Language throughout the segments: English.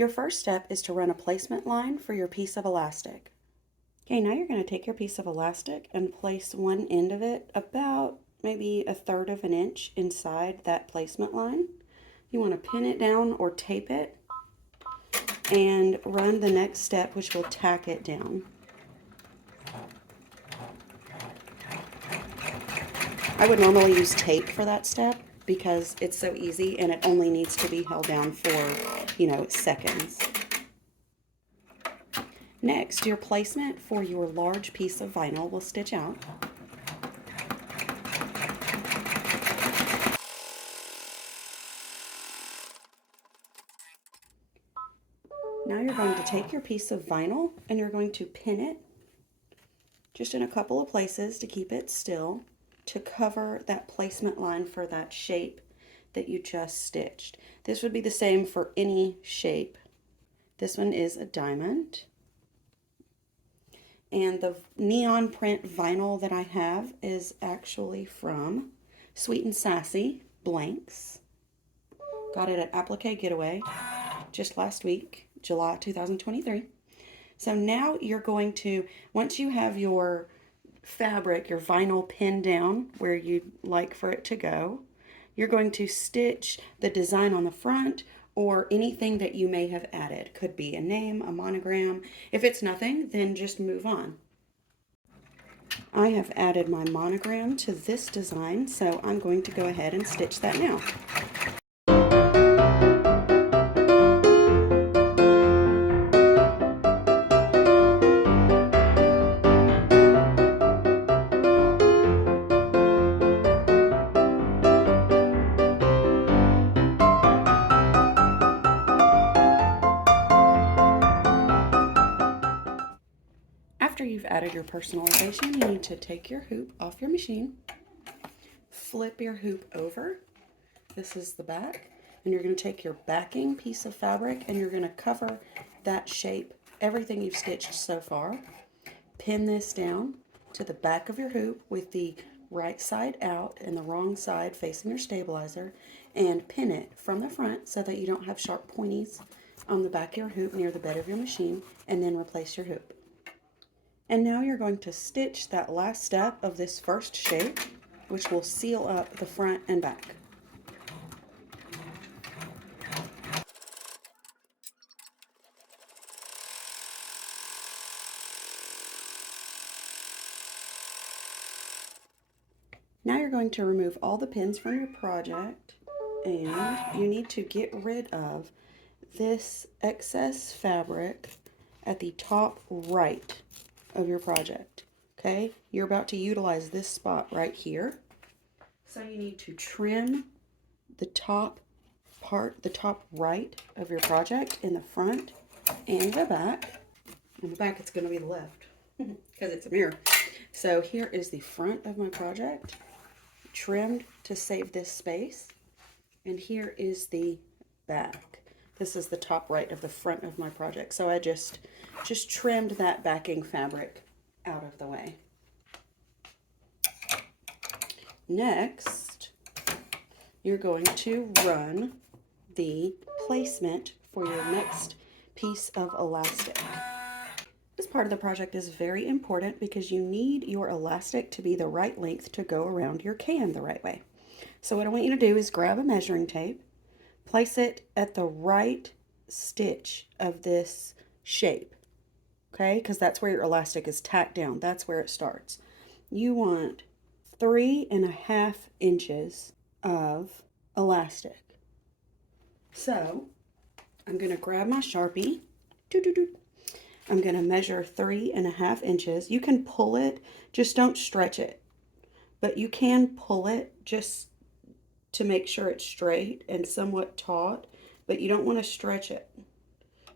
Your first step is to run a placement line for your piece of elastic. Okay, now you're going to take your piece of elastic and place one end of it about maybe 1/3 of an inch inside that placement line. You want to pin it down or tape it and run the next step, which will tack it down. I would normally use tape for that step because it's so easy and it only needs to be held down for, seconds. Next, your placement for your large piece of vinyl will stitch out. Now you're going to take your piece of vinyl and you're going to pin it just in a couple of places to keep it still to cover that placement line for that shape that you just stitched. This would be the same for any shape. This one is a diamond. And the neon print vinyl that I have is actually from Sweet and Sassy Blanks. Got it at Applique Getaway just last week, July 2023. So now you're going to, once you have your fabric, your vinyl pinned down where you'd like for it to go, you're going to stitch the design on the front or anything that you may have added. Could be a name, a monogram. If it's nothing, then just move on. I have added my monogram to this design, so I'm going to go ahead and stitch that now. After you've added your personalization, you need to take your hoop off your machine, flip your hoop over. This is the back, and you're going to take your backing piece of fabric and you're going to cover that shape, everything you've stitched so far. Pin this down to the back of your hoop with the right side out and the wrong side facing your stabilizer, and pin it from the front so that you don't have sharp pointies on the back of your hoop near the bed of your machine, and then replace your hoop. And now you're going to stitch that last step of this first shape, which will seal up the front and back. Now you're going to remove all the pins from your project, and you need to get rid of this excess fabric at the top right of your project. Okay, you're about to utilize this spot right here, so you need to trim the top part, the top right of your project in the front and the back. On the back it's going to be the left because it's a mirror. So here is the front of my project, trimmed to save this space, and here is the back. This is the top right of the front of my project. So I just trimmed that backing fabric out of the way. Next, you're going to run the placement for your next piece of elastic. This part of the project is very important because you need your elastic to be the right length to go around your can the right way. So what I want you to do is grab a measuring tape, place it at the right stitch of this shape, okay? Because that's where your elastic is tacked down. That's where it starts. You want 3.5 inches of elastic. So I'm going to grab my Sharpie. I'm going to measure 3.5 inches. You can pull it, just don't stretch it. But you can pull it just to make sure it's straight and somewhat taut, but you don't want to stretch it.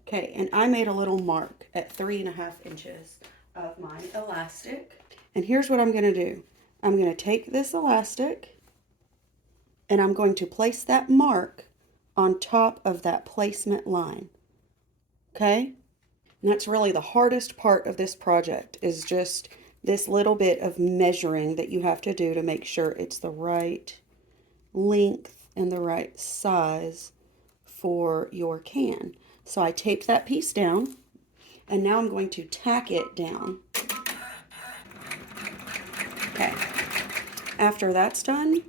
Okay, and I made a little mark at 3.5 inches of my elastic. And here's what I'm going to do. I'm going to take this elastic and I'm going to place that mark on top of that placement line. Okay? And that's really the hardest part of this project, is just this little bit of measuring that you have to do to make sure it's the right length and the right size for your can. So I taped that piece down, and now I'm going to tack it down. Okay. After that's done,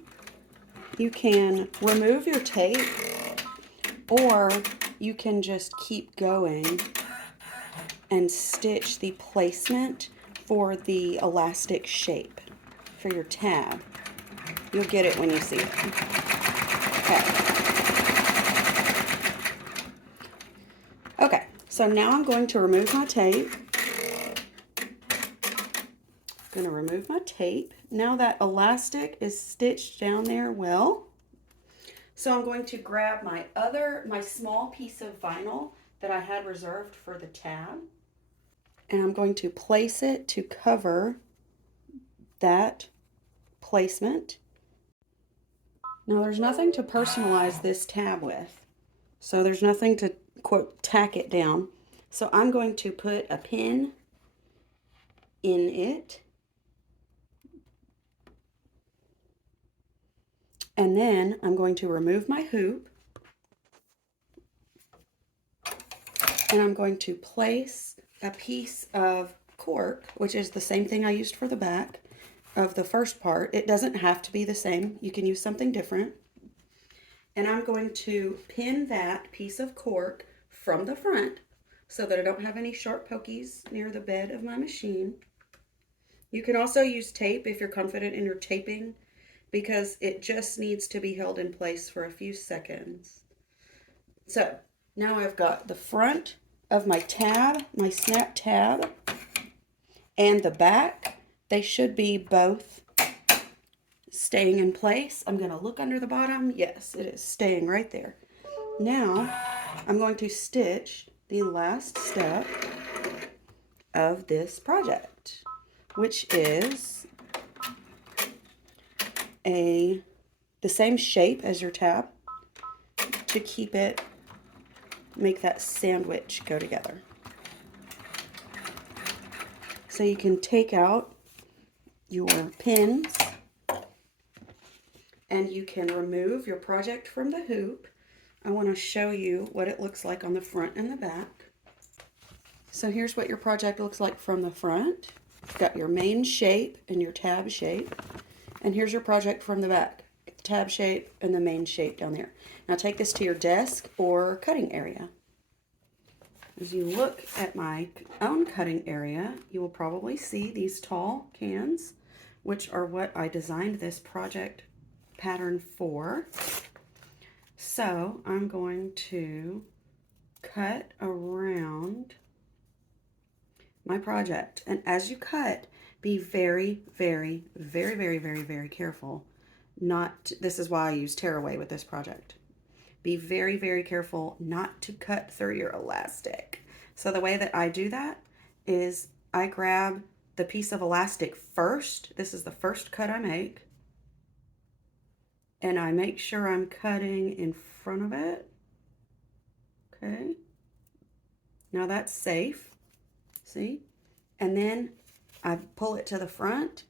you can remove your tape, or you can just keep going and stitch the placement for the elastic shape for your tab. You'll get it when you see it. Okay. Okay, so now I'm going to remove my tape. I'm going to remove my tape. Now that elastic is stitched down there well. So I'm going to grab my small piece of vinyl that I had reserved for the tab, and I'm going to place it to cover that placement. Now there's nothing to personalize this tab with, so there's nothing to, quote, tack it down. So I'm going to put a pin in it, and then I'm going to remove my hoop, and I'm going to place a piece of cork, which is the same thing I used for the back of the first part. It doesn't have to be the same. You can use something different. And I'm going to pin that piece of cork from the front so that I don't have any sharp pokies near the bed of my machine. You can also use tape if you're confident in your taping, because it just needs to be held in place for a few seconds. So now I've got the front of my tab, my snap tab, and the back. They should be both staying in place. I'm going to look under the bottom. Yes, it is staying right there. Now I'm going to stitch the last step of this project, which is the same shape as your tab to keep it, make that sandwich go together. So you can take out your pins and you can remove your project from the hoop. I want to show you what it looks like on the front and the back. So here's what your project looks like from the front. You've got your main shape and your tab shape. And here's your project from the back. The tab shape and the main shape down there. Now take this to your desk or cutting area. As you look at my own cutting area, you will probably see these tall cans, which are what I designed this project pattern for. So I'm going to cut around my project. And as you cut, be very, very, very, very, very, very careful. This is why I use tearaway with this project. Be very, very careful not to cut through your elastic. So the way that I do that is I grab the piece of elastic first. This is the first cut I make. And I make sure I'm cutting in front of it. Okay. Now that's safe. See? And then I pull it to the front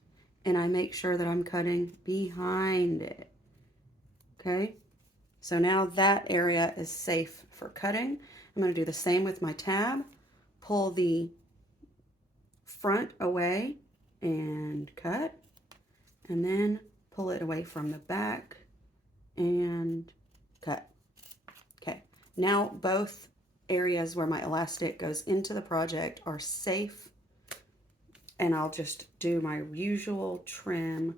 and I make sure that I'm cutting behind it. Okay? So now that area is safe for cutting. I'm going to do the same with my tab. Pull the front away and cut. And then pull it away from the back and cut. Okay, now both areas where my elastic goes into the project are safe, and I'll just do my usual trim.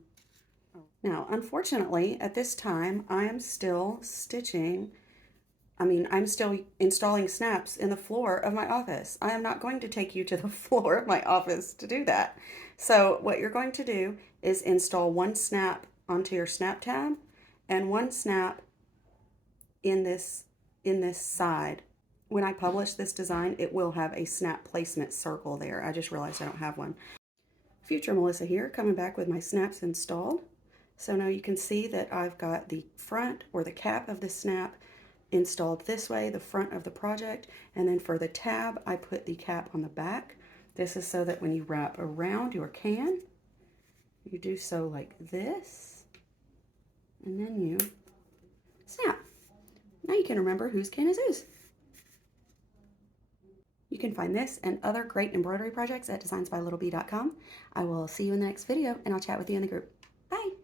Now, unfortunately, at this time, I am still I'm still installing snaps in the floor of my office. I am not going to take you to the floor of my office to do that. So what you're going to do is install one snap onto your snap tab and one snap in this side. When I publish this design, it will have a snap placement circle there. I just realized I don't have one. Future Melissa here, coming back with my snaps installed. So now you can see that I've got the front or the cap of the snap installed this way, the front of the project, and then for the tab, I put the cap on the back. This is so that when you wrap around your can, you do so like this, and then you snap. Now you can remember whose can is whose. You can find this and other great embroidery projects at designsbylittlebee.com. I will see you in the next video, and I'll chat with you in the group. Bye!